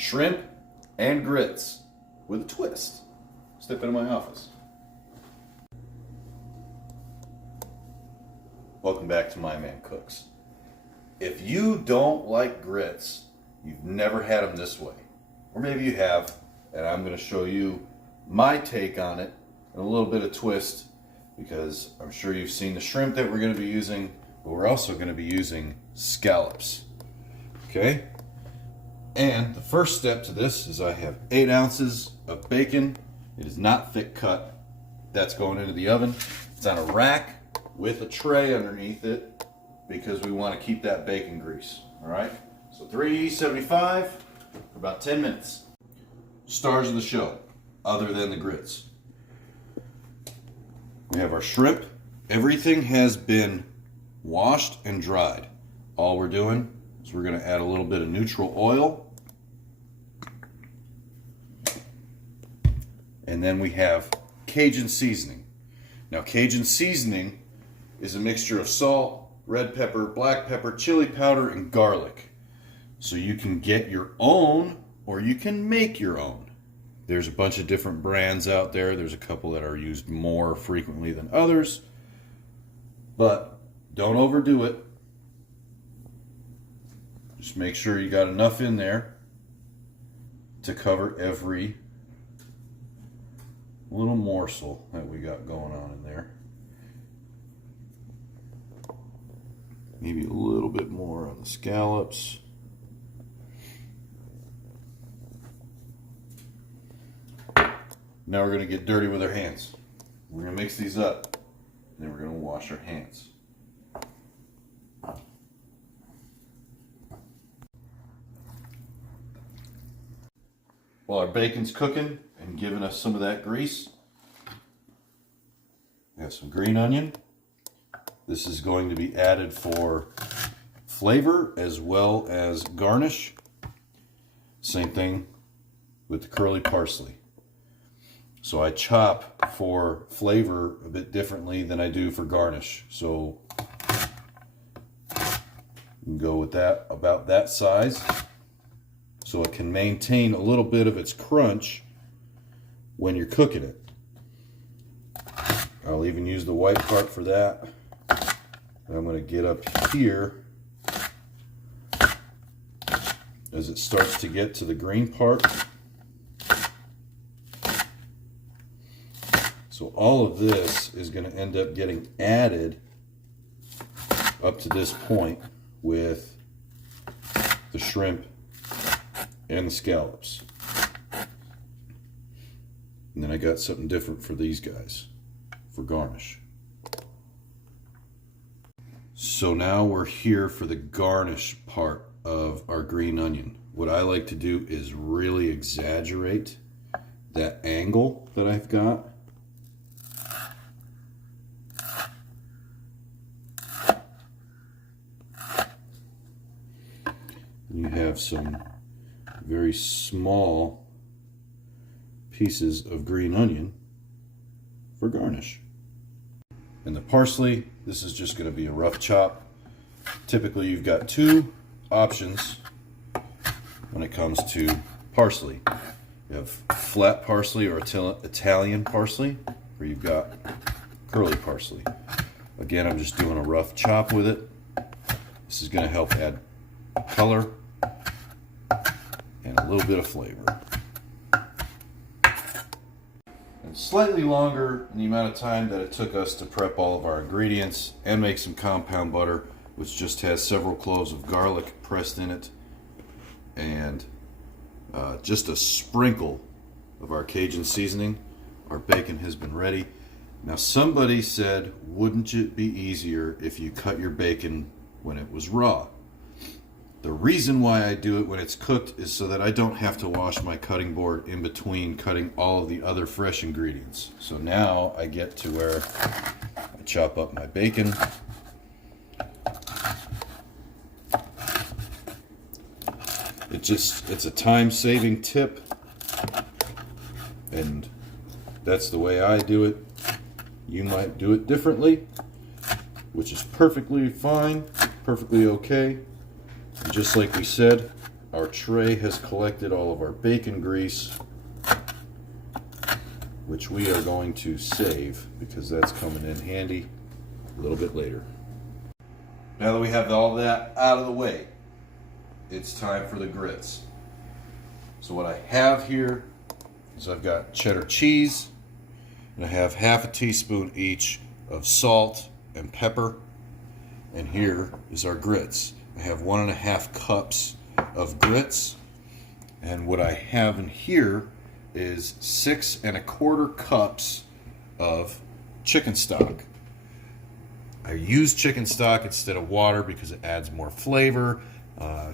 shrimp and grits with a twist. Step into my office. Welcome back to My Man Cooks. If you don't like grits, you've never had them this way. Or maybe you have, and I'm going to show you my take on it and a little bit of twist, because I'm sure you've seen the shrimp that we're going to be using, but we're also going to be using scallops. Okay? And the first step to this is I have 8 ounces of bacon. It is not thick cut. That's going into the oven. It's on a rack with a tray underneath it because we want to keep that bacon grease. All right? So 375 for about 10 minutes. Stars of the show, other than the grits. We have our shrimp. Everything has been washed and dried. All we're doing is we're going to add a little bit of neutral oil. And then we have Cajun seasoning. Now, Cajun seasoning is a mixture of salt, red pepper, black pepper, chili powder, and garlic. So you can get your own or you can make your own. There's a bunch of different brands out there. There's a couple that are used more frequently than others. But don't overdo it. Just make sure you got enough in there to cover every little morsel that we got going on in there. Maybe a little bit more on the scallops. Now we're going to get dirty with our hands. We're going to mix these up, and then we're going to wash our hands. While our bacon's cooking and giving us some of that grease, we have some green onion. This is going to be added for flavor as well as garnish. Same thing with the curly parsley. So I chop for flavor a bit differently than I do for garnish. So you can go with that, about that size, so it can maintain a little bit of its crunch when you're cooking it. I'll even use the white part for that. And I'm going to get up here as it starts to get to the green part. So all of this is going to end up getting added up to this point with the shrimp and the scallops. And then I got something different for these guys for garnish. So now we're here for the garnish part of our green onion. What I like to do is really exaggerate that angle that I've got. You have some very small pieces of green onion for garnish. And the parsley, this is just going to be a rough chop. Typically you've got 2 options when it comes to parsley. You have flat parsley or Italian parsley, or you've got curly parsley. Again, I'm just doing a rough chop with it. This is going to help add color and a little bit of flavor. And slightly longer in the amount of time that it took us to prep all of our ingredients and make some compound butter, which just has several cloves of garlic pressed in it, and just a sprinkle of our Cajun seasoning. Our bacon has been ready. Now somebody said, wouldn't it be easier if you cut your bacon when it was raw? The reason why I do it when it's cooked is so that I don't have to wash my cutting board in between cutting all of the other fresh ingredients. So now I get to where I chop up my bacon. It's a time-saving tip, and that's the way I do it. You might do it differently, which is perfectly fine, perfectly okay. And just like we said, our tray has collected all of our bacon grease, which we are going to save because that's coming in handy a little bit later. Now that we have all that out of the way, it's time for the grits. So what I have here is I've got cheddar cheese, and I have half a teaspoon each of salt and pepper, and here is our grits. I have 1.5 cups of grits, and what I have in here is 6¼ cups of chicken stock. I use chicken stock instead of water because it adds more flavor.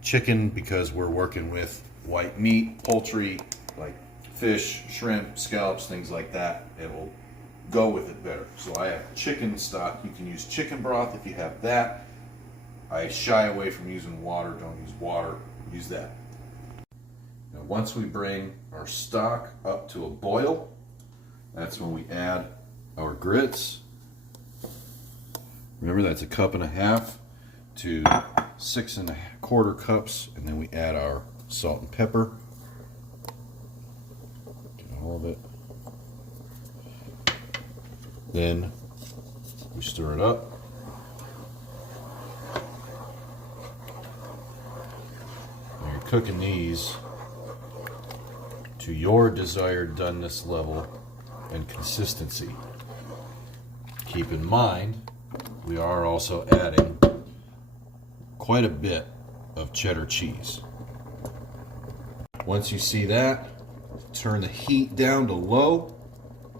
Chicken because we're working with white meat, poultry, like fish, shrimp, scallops, things like that. It will go with it better. So I have chicken stock. You can use chicken broth if you have that. I shy away from using water. Don't use water. Use that. Now once we bring our stock up to a boil, that's when we add our grits. Remember, that's 1.5 cups to 6¼ cups, and then we add our salt and pepper. Get all of it. Then we stir it up. And you're cooking these to your desired doneness level and consistency. Keep in mind, we are also adding quite a bit of cheddar cheese. Once you see that, turn the heat down to low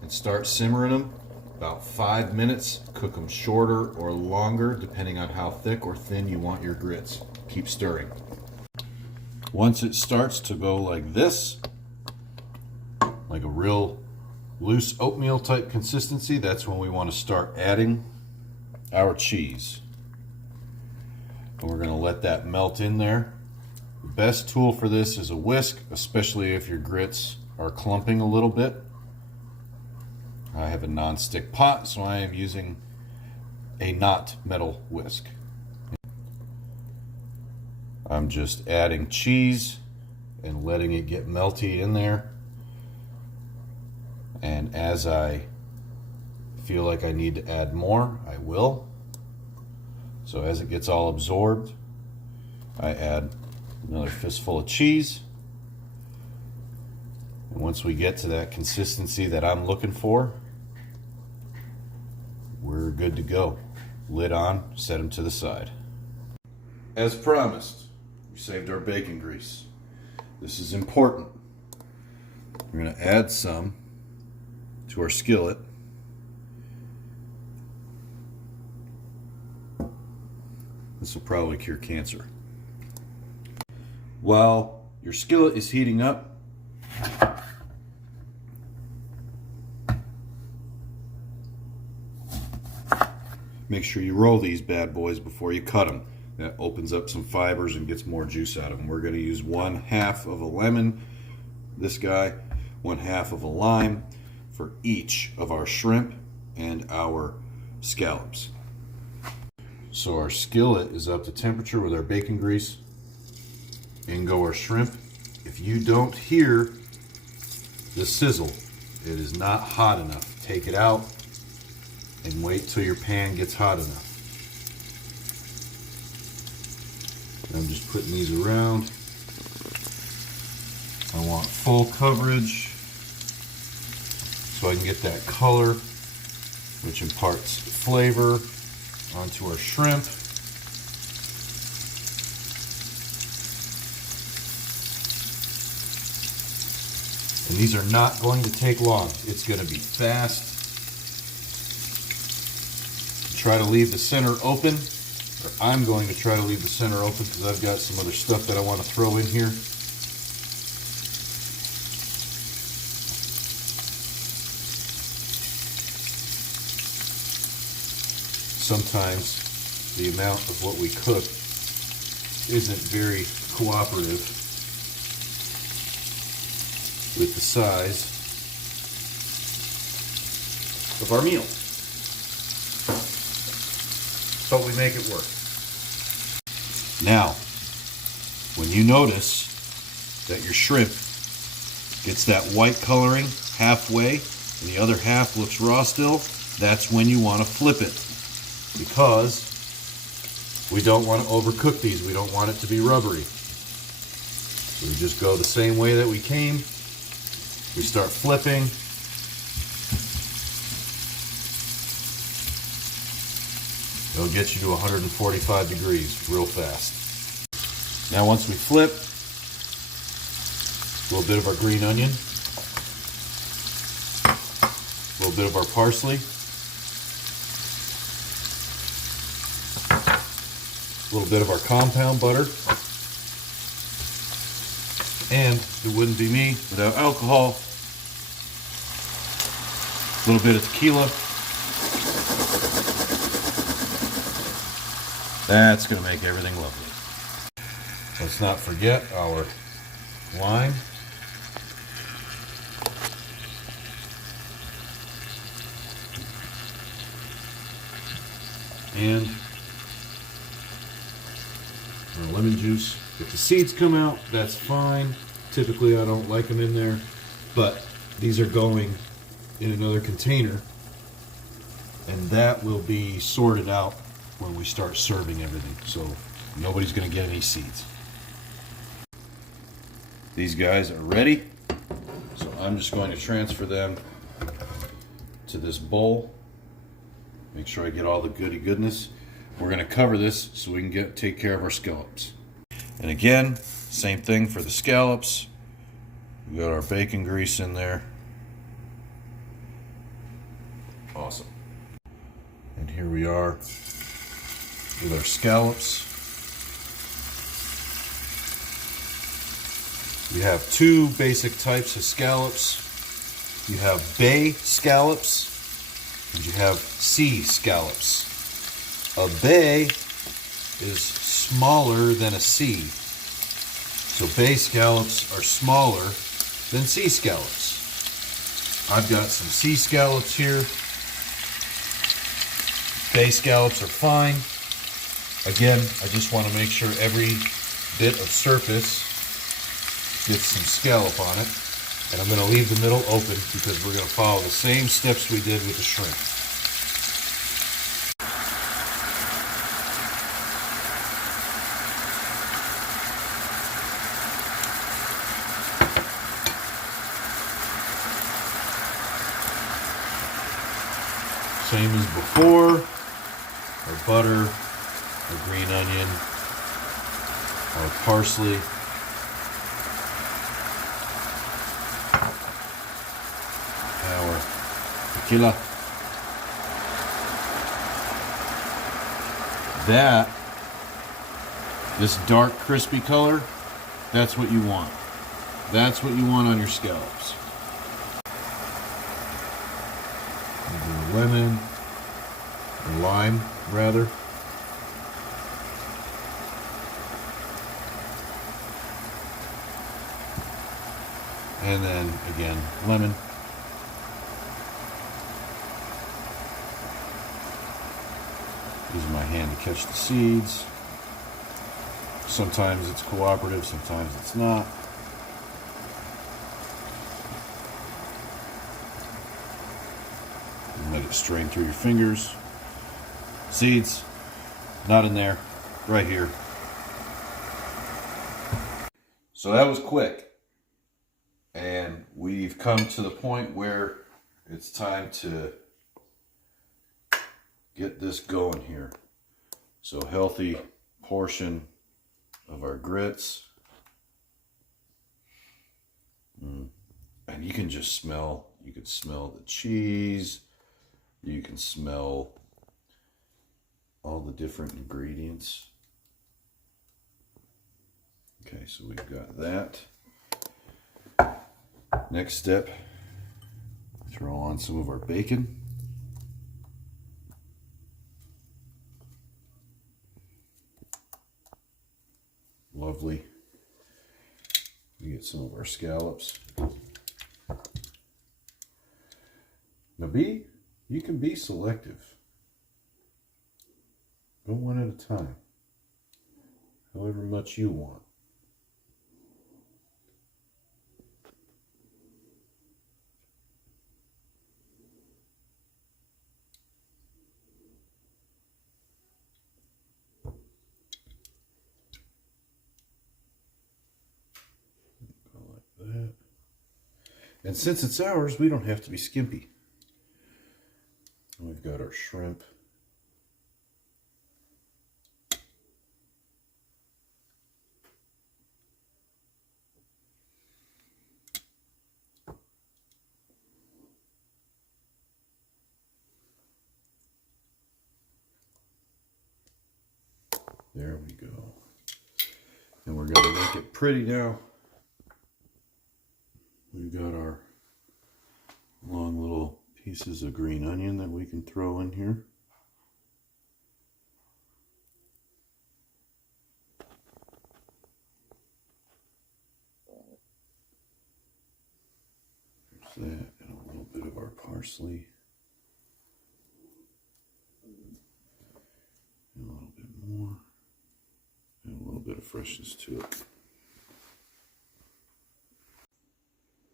and start simmering them about 5 minutes. Cook them shorter or longer depending on how thick or thin you want your grits. Keep stirring. Once it starts to go like this, like a real loose oatmeal type consistency, that's when we want to start adding our cheese. And we're going to let that melt in there. The best tool for this is a whisk, especially if your grits are clumping a little bit. I have a non-stick pot, so I am using a not metal whisk. I'm just adding cheese and letting it get melty in there. And as I feel like I need to add more, I will. So as it gets all absorbed, I add another fistful of cheese. And once we get to that consistency that I'm looking for, we're good to go. Lid on, set them to the side. As promised, we saved our bacon grease. This is important. We're going to add some to our skillet. This will probably cure cancer. While your skillet is heating up, make sure you roll these bad boys before you cut them. That opens up some fibers and gets more juice out of them. We're going to use 1/2 of a lemon, this guy, 1/2 of a lime for each of our shrimp and our scallops. So our skillet is up to temperature with our bacon grease. In go our shrimp. If you don't hear the sizzle, it is not hot enough. Take it out and wait till your pan gets hot enough. I'm just putting these around. I want full coverage so I can get that color, which imparts flavor onto our shrimp. And these are not going to take long. It's going to be fast. Try to leave the center open, or I'm going to try to leave the center open because I've got some other stuff that I want to throw in here. Sometimes the amount of what we cook isn't very cooperative with the size of our meal. But we make it work. Now, when you notice that your shrimp gets that white coloring halfway and the other half looks raw still, that's when you want to flip it, because we don't want to overcook these. We don't want it to be rubbery. So we just go the same way that we came. We start flipping. It'll get you to 145 degrees real fast. Now once we flip, a little bit of our green onion, a little bit of our parsley, a little bit of our compound butter, and it wouldn't be me without alcohol, a little bit of tequila. That's going to make everything lovely. Let's not forget our lime. And our lemon juice. If the seeds come out, that's fine. Typically I don't like them in there, but these are going in another container, and that will be sorted out when we start serving everything, so nobody's going to get any seeds. These guys are ready, so I'm just going to transfer them to this bowl. Make sure I get all the goodness. We're going to cover this so we can take care of our scallops. And again, same thing for the scallops. We got our bacon grease in there. Awesome. And here we are with our scallops. We have two basic types of scallops. You have bay scallops and you have sea scallops. A bay is smaller than a sea. So bay scallops are smaller than sea scallops. I've got some sea scallops here. Bay scallops are fine. Again, I just want to make sure every bit of surface gets some scallop on it. And I'm going to leave the middle open because we're going to follow the same steps we did with the shrimp. Same as before. Our butter, our green onion, our parsley, our tequila. This dark crispy color, that's what you want. That's what you want on your scallops. Lemon, or lime rather. And then again, lemon. Using my hand to catch the seeds. Sometimes it's cooperative, sometimes it's not. Let it strain through your fingers. Seeds, not in there, right here. So that was quick. And we've come to the point where it's time to get this going here. So healthy portion of our grits. And you can just smell, you can smell the cheese. You can smell all the different ingredients. Okay, so we've got that. Next step, throw on some of our bacon. Lovely. We get some of our scallops. Now you can be selective. Go one at a time. However much you want. And since it's ours, we don't have to be skimpy. We've got our shrimp. There we go. And we're going to make it pretty now. We've got our long little pieces of green onion that we can throw in here. There's that, and a little bit of our parsley. And a little bit more. And a little bit of freshness to it.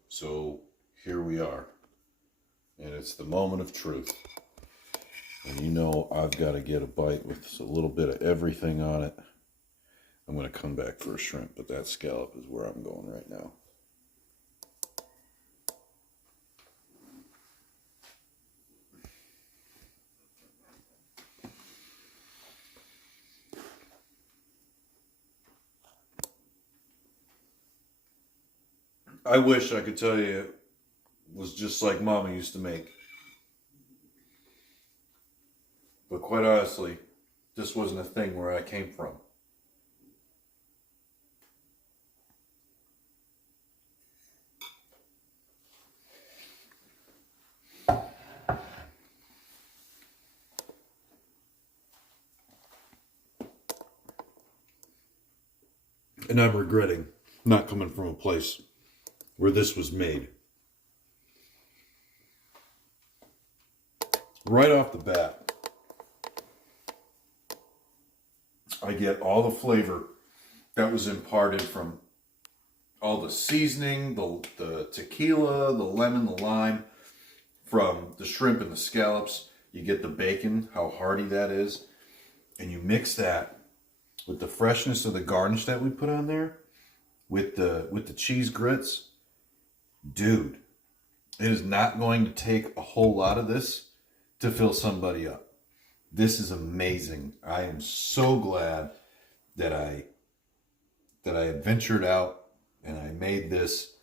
So here we are. And it's the moment of truth. And you know I've got to get a bite with a little bit of everything on it. I'm going to come back for a shrimp, but that scallop is where I'm going right now. I wish I could tell you it was just like Mama used to make. But quite honestly, this wasn't a thing where I came from. And I'm regretting not coming from a place where this was made. Right off the bat, I get all the flavor that was imparted from all the seasoning, the tequila, the lemon, the lime, from the shrimp and the scallops. You get the bacon, how hearty that is, and you mix that with the freshness of the garnish that we put on there, with the cheese grits. Dude, it is not going to take a whole lot of this to fill somebody up. This is amazing. I am so glad that I ventured out and I made this.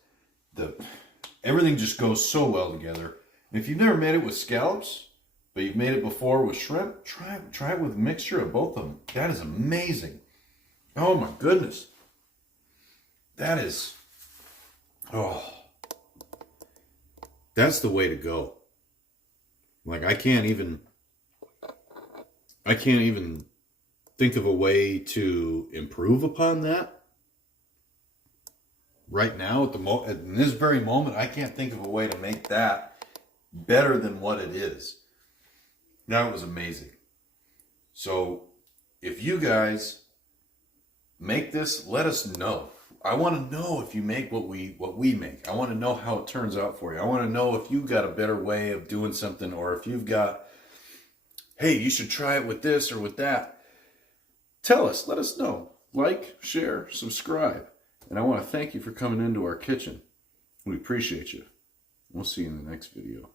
Everything just goes so well together. And if you've never made it with scallops, but you've made it before with shrimp, try it with a mixture of both of them. That is amazing. Oh my goodness. That is, that's the way to go. Like I can't even think of a way to improve upon that. Right now, in this very moment, I can't think of a way to make that better than what it is. That was amazing. So, if you guys make this, let us know. I want to know if you make what we make. I want to know how it turns out for you. I want to know if you've got a better way of doing something, or if you've got, hey, you should try it with this or with that. Tell us. Let us know. Like, share, subscribe. And I want to thank you for coming into our kitchen. We appreciate you. We'll see you in the next video.